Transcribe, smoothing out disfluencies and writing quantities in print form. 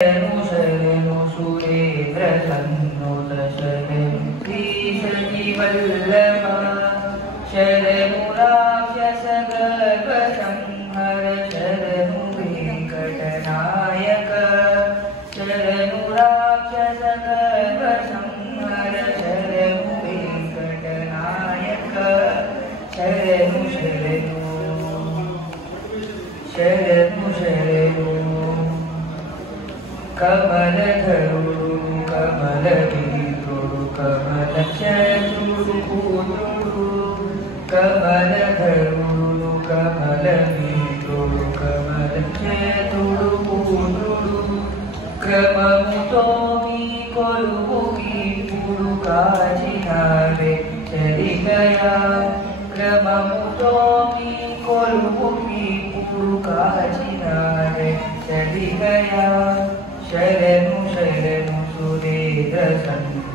शरणु सुरेन्द्र सन्नुत शरणु श्रीसचिवल्लभा शरणु राक्षस गर्भ संहर शरणु वेंकटनायक शरणु राक्षस गर्भ संहर शरणु वेंकटनायक शरणु शरणु शरणु शरणु कमलधरुडु कमलवीरुडु कमलचतुडु कूटुडु कमलधरुडु कमलवीरुडु कमलचतुडु कूटुडु क्रममुतो मी कोलुवु कीपुडु काचिनारे चलिगया क्रममुतो मी कोलुवु कीपुडु काचिनारे चलिगया शरणु शरणु सुरेन्द्र सन्नुत